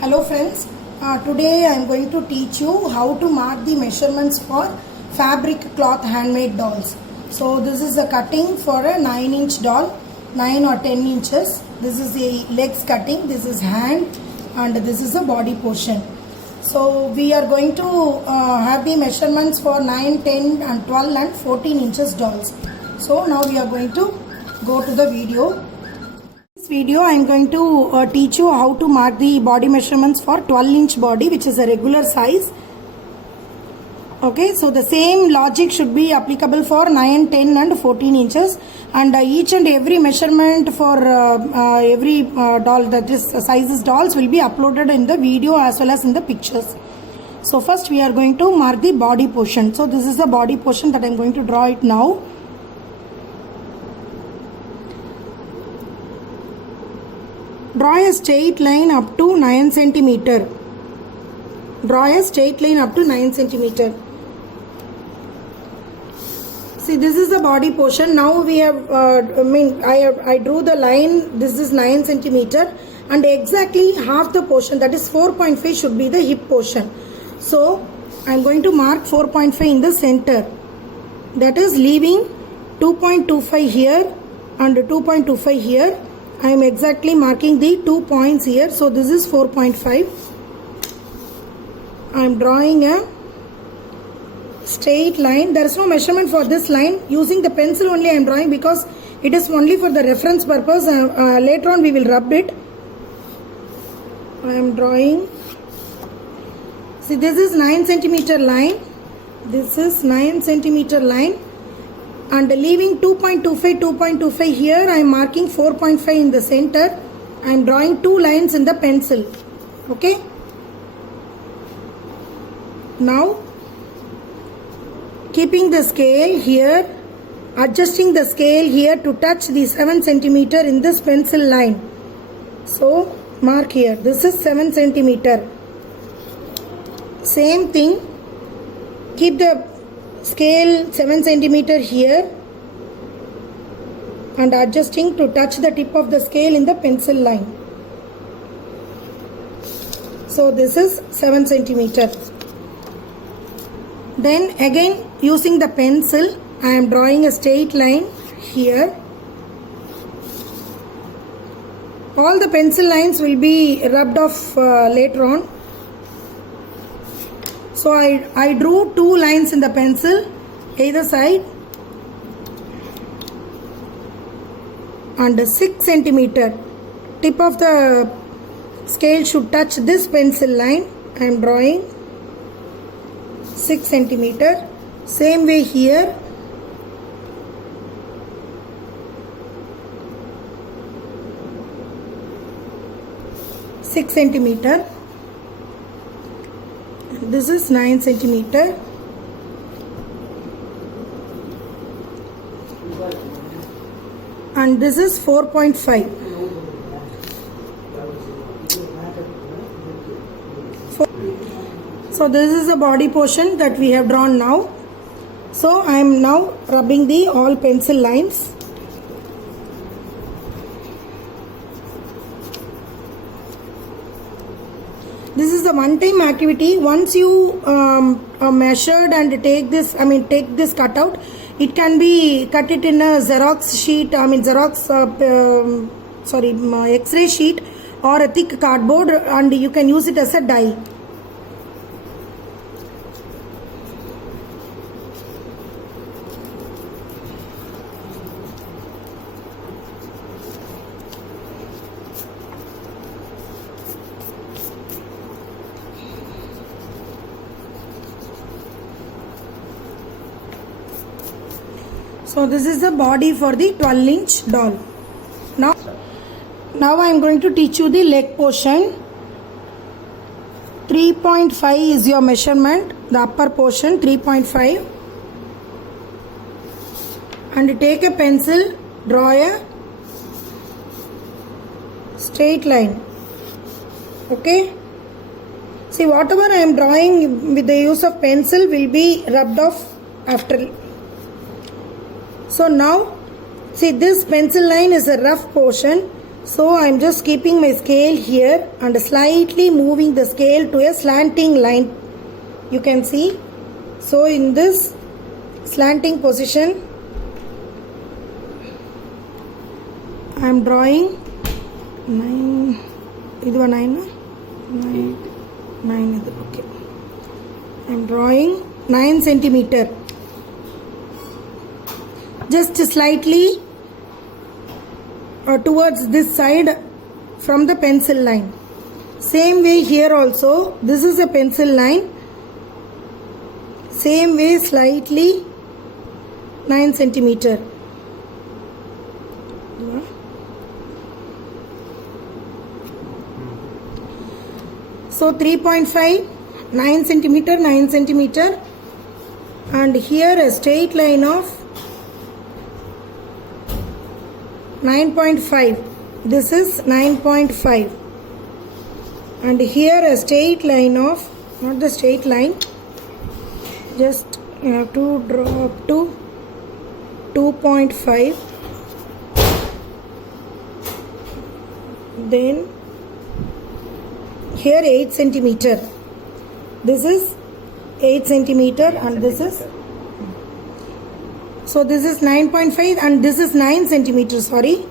Hello friends, today I am going to teach you how to mark the measurements for fabric cloth handmade dolls. So this is a cutting for a 9-inch doll, 9 or 10 inches. This is the legs cutting, this is hand and this is the body portion. So we are going to have the measurements for 9, 10 and 12 and 14 inches dolls. So now we are going to go to the video. Video I am going to teach you how to mark the body measurements for 12-inch body, which is a regular size. Okay, so the same logic should be applicable for 9, 10 and 14 inches, and each and every measurement for every doll, that is sizes dolls, will be uploaded in the video as well as in the pictures. So first we are going to mark the body portion. So this is the body portion that I am going to draw it now. Draw a straight line up to 9 centimeter. Draw a straight line up to 9 centimeter. See, this is the body portion. Now we have, I drew the line. This is 9 centimeter, and exactly half the portion, that is 4.5, should be the hip portion. So I am going to mark 4.5 in the center. That is leaving 2.25 here and 2.25 here. I am exactly marking the 2 points here. So this is 4.5. I am drawing a straight line. There is no measurement for this line. Using the pencil only I am drawing, because it is only for the reference purpose. Later on we will rub it. I am drawing. See, this is 9 centimeter line. This is 9 centimeter line. And leaving 2.25 here, I am marking 4.5 in the center. I am drawing two lines in the pencil. Okay. Now, keeping the scale here, adjusting the scale here to touch the 7 centimeter in this pencil line. So, mark here. This is 7 centimeter. Same thing. Keep the scale 7 centimeter here and adjusting to touch the tip of the scale in the pencil line. So this is 7 centimeter. Then again, using the pencil, I am drawing a straight line here. All the pencil lines will be rubbed off later on. So I drew two lines in the pencil, either side, and 6 centimeter. Tip of the scale should touch this pencil line. I am drawing 6 centimeter. Same way here. Six centimeter. This is 9 centimeter. And this is 4.5. So this is the body portion that we have drawn now. So I am now rubbing the all pencil lines. This is the one-time activity. Once you measured and take this cutout, it can be cut it in a Xerox sheet. X-ray sheet or a thick cardboard, and you can use it as a die. So this is the body for the 12-inch doll. Now I am going to teach you the leg portion. 3.5 is your measurement, the upper portion 3.5. And take a pencil, draw a straight line. Okay. See, whatever I am drawing with the use of pencil will be rubbed off after. So now, see, this pencil line is a rough portion. So I am just keeping my scale here and slightly moving the scale to a slanting line. You can see. So in this slanting position, I am drawing 9. This one 9. 9. Okay. I am drawing 9 centimeter. Just slightly towards this side from the pencil line. Same way here also, this is a pencil line. Same way slightly 9 centimeter. So 3.5, 9 centimeter, 9 centimeter, and here a straight line of 9.5. This is 9.5, and here a straight line of, not the straight line, just you have to draw up to 2.5. Then here 8 centimeter. This is 8 centimeter and this is, so this is 9.5 and this is 9 centimeter, sorry,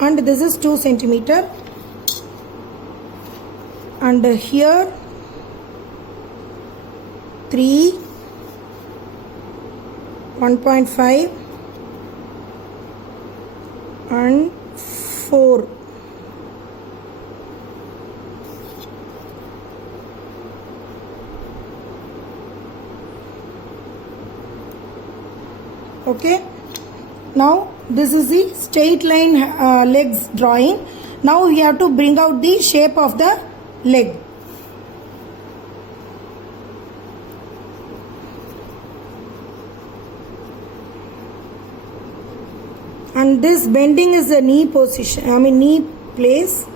and this is 2 centimeter, and here 3, 1.5 and 4. Okay, now this is the straight line legs drawing. Now we have to bring out the shape of the leg. And this bending is the knee position, knee place.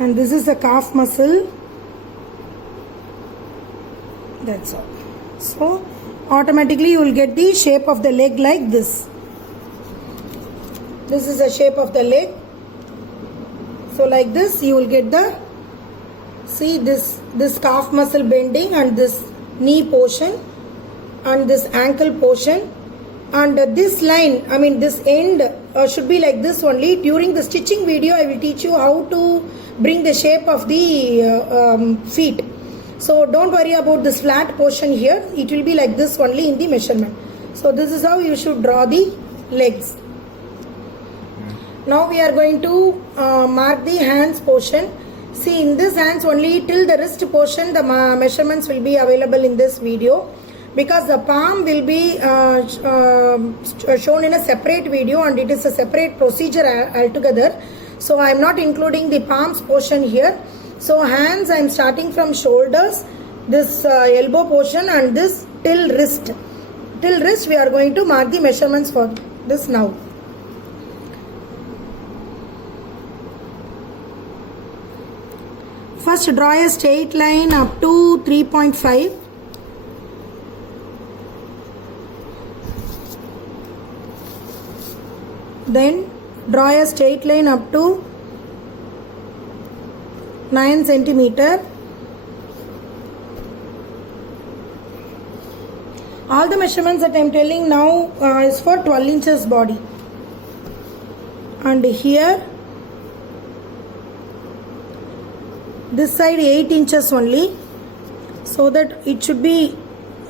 And this is the calf muscle. That's all. So automatically you will get the shape of the leg like this. This is the shape of the leg. So like this you will get the, see this calf muscle bending and this knee portion and this ankle portion, and this line, this end should be like this only. During the stitching video I will teach you how to bring the shape of the feet. So don't worry about this flat portion here. It will be like this only in the measurement. So this is how you should draw the legs. Now we are going to mark the hands portion. See, in this hands only till the wrist portion the measurements will be available in this video, because the palm will be shown in a separate video and it is a separate procedure altogether. So I am not including the palms portion here. So hands I am starting from shoulders, this elbow portion, and this till wrist. Till wrist we are going to mark the measurements for this now. First draw a straight line up to 3.5. Then draw a straight line up to 9 centimeter. All the measurements that I am telling now is for 12 inches body. And here this side 8 inches only, so that it should be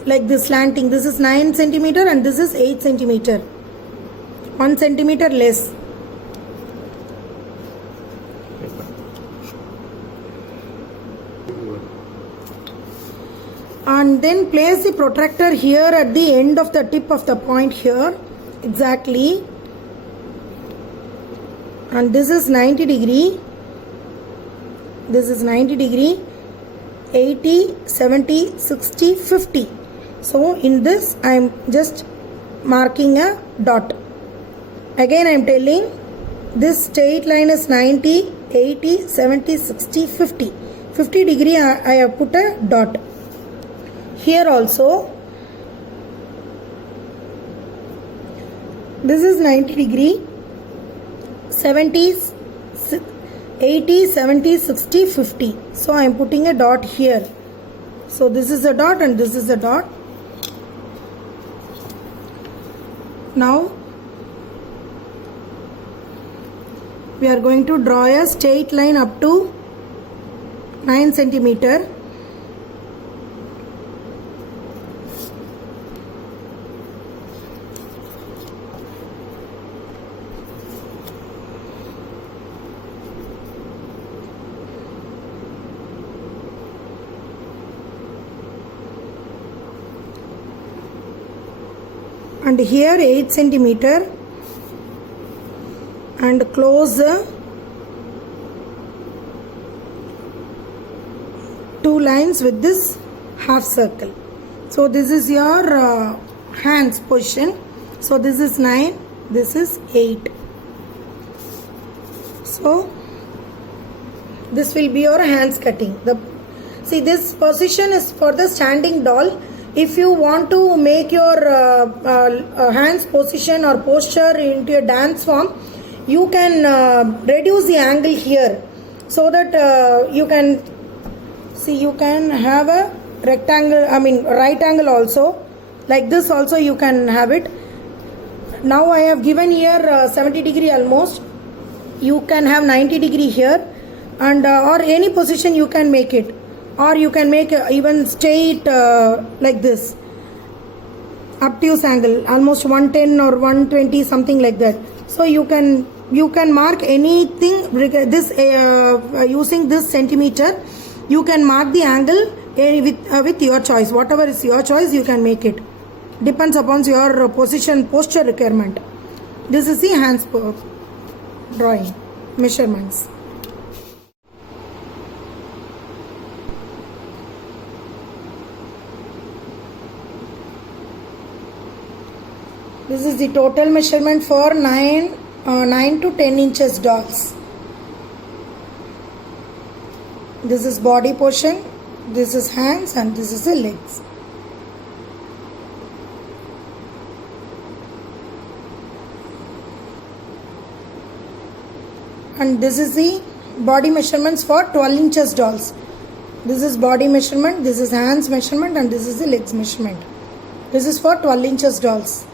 like this slanting. This is 9 centimeter and this is 8 centimeter. 1 centimeter less. And then place the protractor here at the end of the tip of the point here, exactly. And this is 90 degree. This is 90 degree, 80, 70, 60, 50. So in this I am just marking a dot. Again I am telling this straight line is 90, 80, 70, 60, 50. 50 degree I have put a dot. Here also this is 90 degree, 70, 80, 70, 60, 50. So I am putting a dot here. So this is a dot and this is a dot. Now we are going to draw a straight line up to 9 centimeter. And here 8 centimeter, and close two lines with this half circle. So this is your hands position. So this is 9, this is 8. So this will be your hands cutting. See, this position is for the standing doll. If you want to make your hands position or posture into a dance form, you can reduce the angle here, so that you can see, you can have a rectangle, right angle also, like this also you can have it. Now I have given here 70 degree almost. You can have 90 degree here, and or any position you can make it, or you can make even straight like this, obtuse angle almost 110 or 120, something like that. So you can mark anything this using this centimeter. You can mark the angle with your choice. Whatever is your choice, you can make it. Depends upon your posture requirement. This is the hands drawing measurements. This is the total measurement for 9 to 10 inches dolls. This is body portion, this is hands, and this is the legs. And this is the body measurements for 12 inches dolls. This is body measurement, this is hands measurement, and this is the legs measurement. This is for 12 inches dolls.